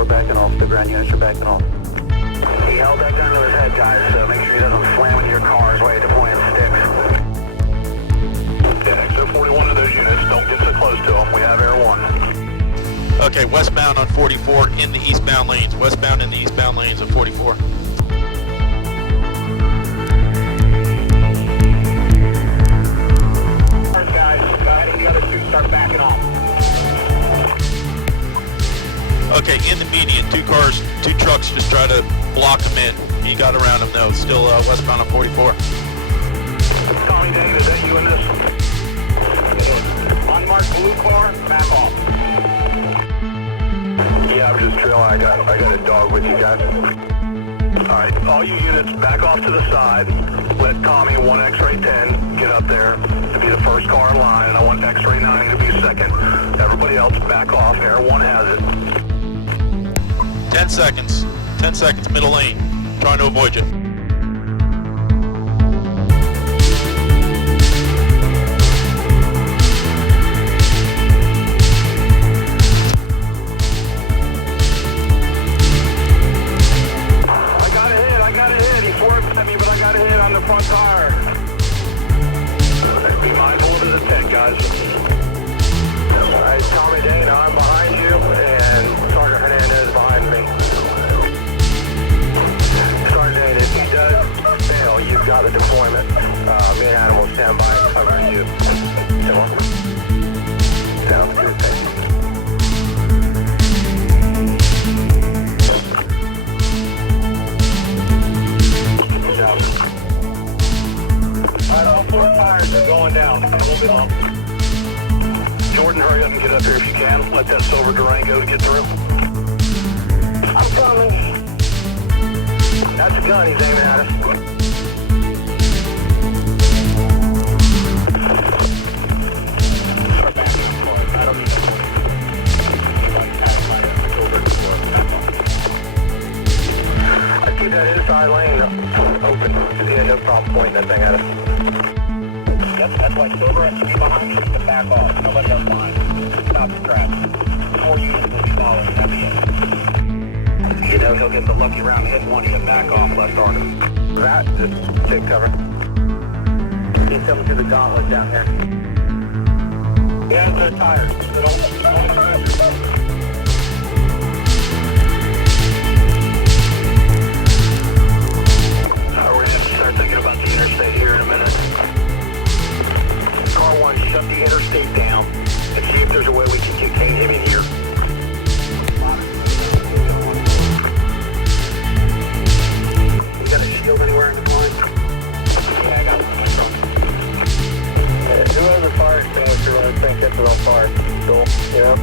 we're backing off. The ground units are backing off. He held that gun to his head, guys, so make sure he doesn't slam into your cars while you're deploying sticks. Yeah, exit 41 of those units. Don't get so close to them. We have Air 1. Okay, westbound on 44 in the eastbound lanes. Westbound in the eastbound lanes of 44. Guys, go ahead and the other two start backing off. Okay, in the median, 2 cars, 2 trucks, just try to block them in. You got around them though, still westbound on 44. Tommy Dane, is that you in this? Unmarked blue car, back off. Yeah, I'm just trailing. I got a dog with you guys. Alright, all you units back off to the side. Let Tommy 1 X-ray 10 get up there to be the first car in line, and I want X-ray 9 to be second. Everybody else back off. Air 1 has it. 10 seconds. 10 seconds, middle lane. Trying to avoid you. I got a hit. He flipped at me, but I got a hit on the front tire. Be mindful of his intent, guys. Alright, Tommy Dana, I'm behind you, and Sergeant Hernandez behind me. Sergeant, if he does fail, you've got the deployment. Me and Adam will stand by and cover you. Sounds good, thank you. Good job. Alright, all 4 tires are going down. Hold it on. Jordan, hurry up and get up here if you can. Let that silver Durango get through. I'm coming. That's a gun he's aiming at us. Start backing up for it. I don't need that for it. I keep that inside lane open because he had no problem pointing that thing at us. Yep, that's why Silver has to be behind you to back off. Nobody else behind. Stop the trap. 4 units will be following. That'll be it. You know he'll get the lucky round hit one, he'll back off less harder. That, just take cover. He's coming to the gauntlet down here. Yeah, they're tires. They're all tires. We're going to have to start thinking about the interstate here in a minute. Car 1, shut the interstate down and see if there's a way we can contain him in here. You got a shield anywhere in the line? Yeah, I got one. Whoever fires extinguisher, I think that's a little fire. Cool. Yeah.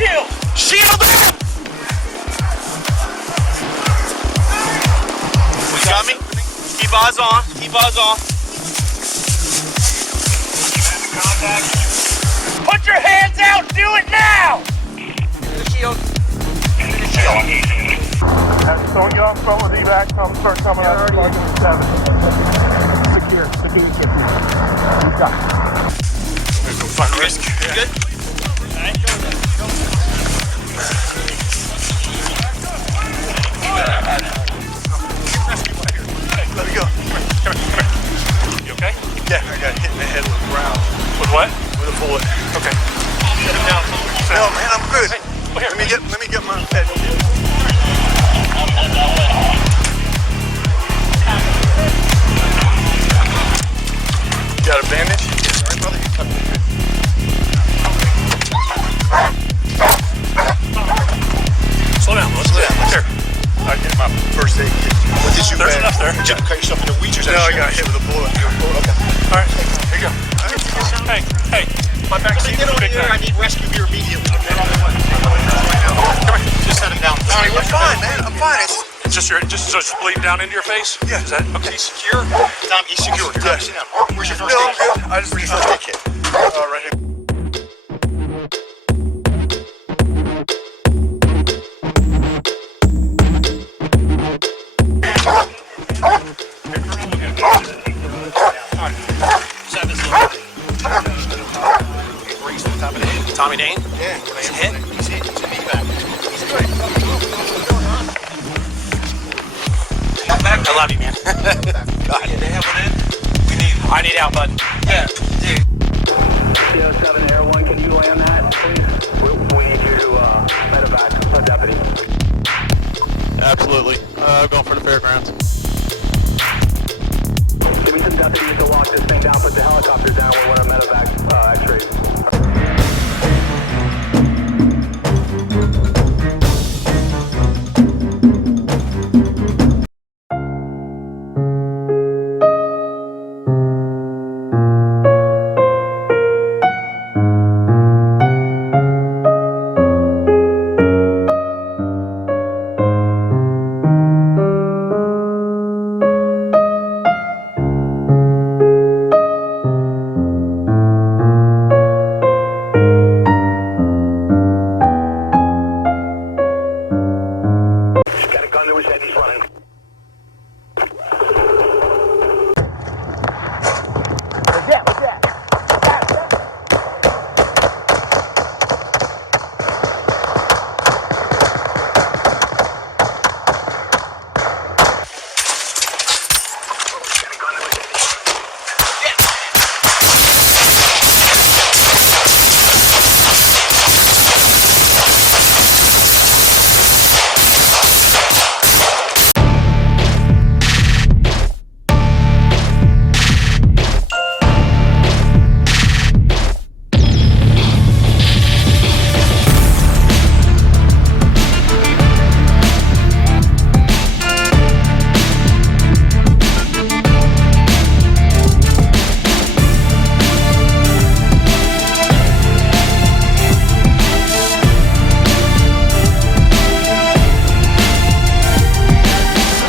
shield! Shield him! You got me? Keep eyes on. Keep eyes on. Put your hands out! Do it now! The shield. The shield. So when you get off front with evac, start coming out. Target 7. Secure. You got it. There's no fun risk. You good? Let me go. Come here. You okay? Yeah, I got hit in the head with a ground. With what? With a bullet. Okay. Sit him down. No, man, I'm good. Hey, well, here. Let me get my head. You got a bandage? Sorry, brother. Slow down, Melissa. Here. I get my first aid kit. What did you There's enough there. Did you cut yourself in the weeds or no, I got hit with a bullet. Okay. All right. Here you go. Hey. My back seat is big now. I need rescue here immediately. Okay. Come here. Just set him down. Tommy, we're fine, man. I'm fine. It's Just bleeding down into your face? Yeah. Is that okay? He's secure? Tom, he's secure. Yeah. Sit down. Where's your first aid kit? I just first aid kit. Right here. Tommy Dane? Yeah. He's hit? He's hit. He's in evac. He's good. I love you, man. God. They have one in? I need out, bud. Yeah. CO7 Air 1, can you land that, please? We need you to medevac a deputy. Absolutely. Going for the fairgrounds.